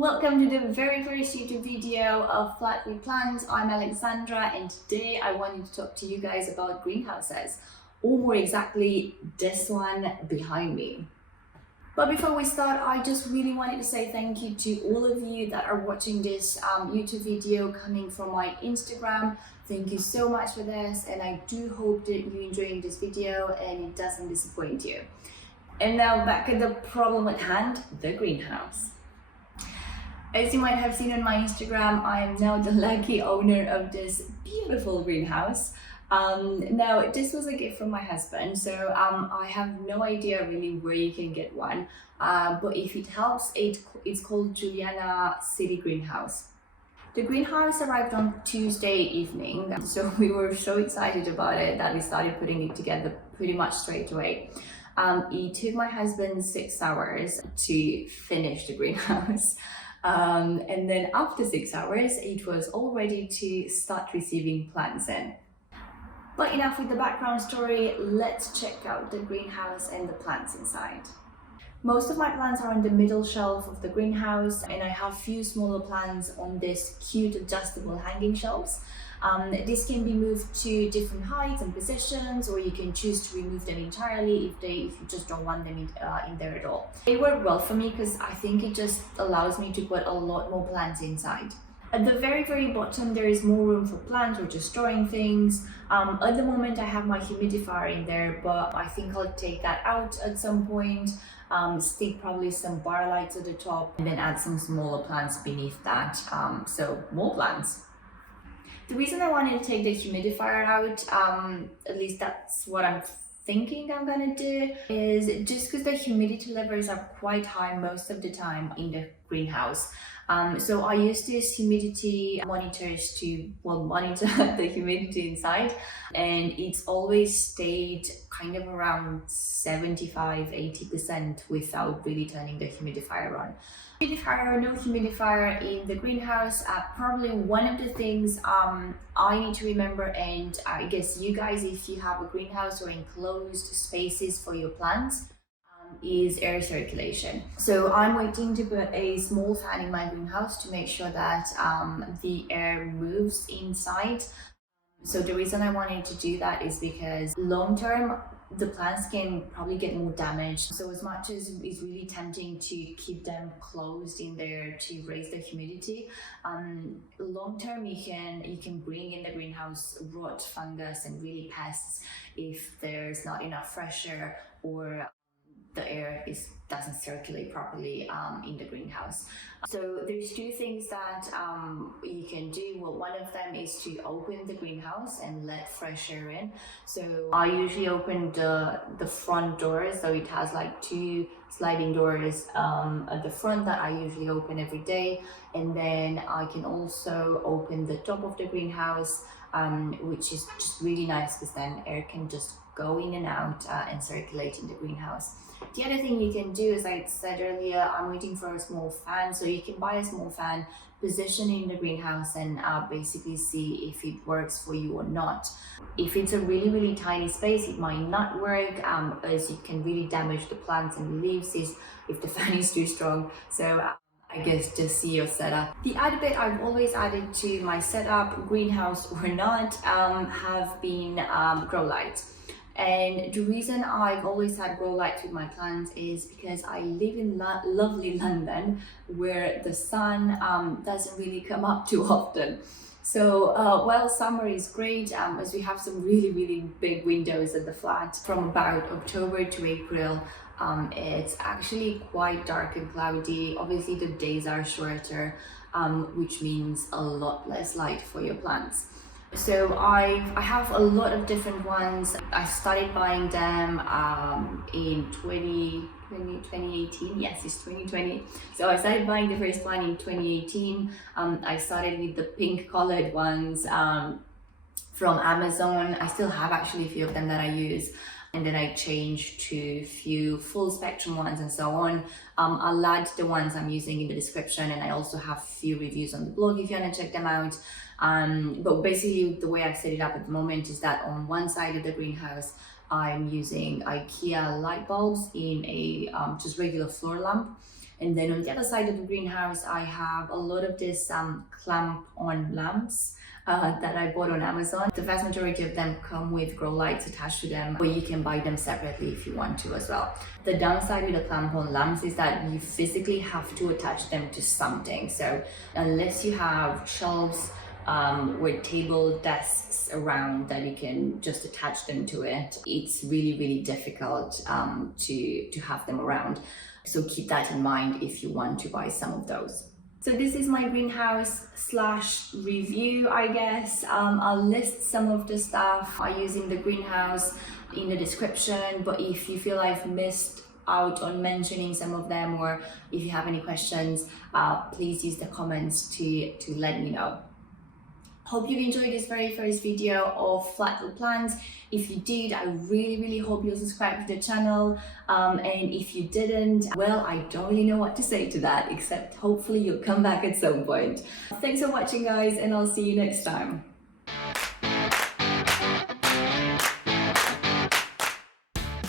Welcome to the very first YouTube video of Flat with Plants. I'm Alexandra and today I wanted to talk to you guys about greenhouses, or more exactly this one behind me. But before we start, I just really wanted to say thank you to all of you that are watching this YouTube video coming from my Instagram. Thank you so much for this, and I do hope that you're enjoying this video and it doesn't disappoint you. And now back at the problem at hand, the greenhouse. As you might have seen on my Instagram, I am now the lucky owner of this beautiful greenhouse. Now, this was a gift from my husband, so I have no idea really where you can get one, but if it helps, it's called Juliana City Greenhouse. The greenhouse arrived on Tuesday evening, so we were so excited about it that we started putting it together pretty much straight away. It took my husband 6 hours to finish the greenhouse. And then after 6 hours, it was all ready to start receiving plants in. But enough with the background story, let's check out the greenhouse and the plants inside. Most of my plants are on the middle shelf of the greenhouse, and I have few smaller plants on this cute adjustable hanging shelves. This can be moved to different heights and positions, or you can choose to remove them entirely if you just don't want them in there at all. They work well for me because I think it just allows me to put a lot more plants inside. At the very bottom, there is more room for plants or just storing things. At the moment, I have my humidifier in there, but I think I'll take that out at some point. Stick probably some bar lights at the top and then add some smaller plants beneath that. So more plants. The reason I wanted to take the humidifier out, at least that's what I'm thinking I'm gonna do, is just because the humidity levels are quite high most of the time in the greenhouse. So I use these humidity monitors to monitor the humidity inside, and it's always stayed kind of around 75–80% without really turning the humidifier on. Humidifier or no humidifier in the greenhouse, probably one of the things I need to remember, and I guess you guys, if you have a greenhouse or enclosed spaces for your plants, is air circulation. So I'm waiting to put a small fan in my greenhouse to make sure that the air moves inside. So the reason I wanted to do that is because long term the plants can probably get more damaged. So as much as it's really tempting to keep them closed in there to raise the humidity, long term you can bring in the greenhouse rot, fungus and really pests if there's not enough fresh air or the air doesn't circulate properly in the greenhouse. So there's two things that you can do. Well, one of them is to open the greenhouse and let fresh air in. So I usually open the front doors, so it has like 2 sliding doors at the front that I usually open every day, and then I can also open the top of the greenhouse, which is just really nice because then air can just go in and out and circulate in the greenhouse. The other thing you can do, as I said earlier, I'm waiting for a small fan, so you can buy a small fan, position it in the greenhouse and basically see if it works for you or not. If it's a really tiny space, it might not work, as it can really damage the plants and the leaves if the fan is too strong. So I guess just see your setup. The other bit I've always added to my setup, greenhouse or not, have been grow lights. And the reason I've always had grow lights with my plants is because I live in lovely London, where the sun doesn't really come up too often. So while summer is great, as we have some really big windows at the flat, from about October to April, it's actually quite dark and cloudy. Obviously the days are shorter, which means a lot less light for your plants. So I have a lot of different ones. I started buying them in 2018. Yes, it's 2020. So I started buying the first one in 2018. I started with the pink colored ones from Amazon. I still have actually a few of them that I use. And then I changed to a few full spectrum ones and so on. I'll add the ones I'm using in the description, and I also have a few reviews on the blog if you want to check them out. But basically the way I've set it up at the moment is that on one side of the greenhouse I'm using IKEA light bulbs in a just regular floor lamp, And then on the other side of the greenhouse, I have a lot of this clamp on lamps that I bought on Amazon. The vast majority of them come with grow lights attached to them, or you can buy them separately if you want to as well. The downside with the clamp on lamps is that you physically have to attach them to something. So unless you have shelves with table desks around that you can just attach them to it, it's really difficult to have them around. So keep that in mind if you want to buy some of those. So this is my greenhouse / review, I guess. I'll list some of the stuff I use in the greenhouse in the description, but if you feel I've missed out on mentioning some of them, or if you have any questions, please use the comments to let me know. Hope you enjoyed this very first video of Flatfield Plants. If you did, I really hope you'll subscribe to the channel. And if you didn't, well, I don't really know what to say to that, except hopefully you'll come back at some point. Thanks for watching, guys, and I'll see you next time.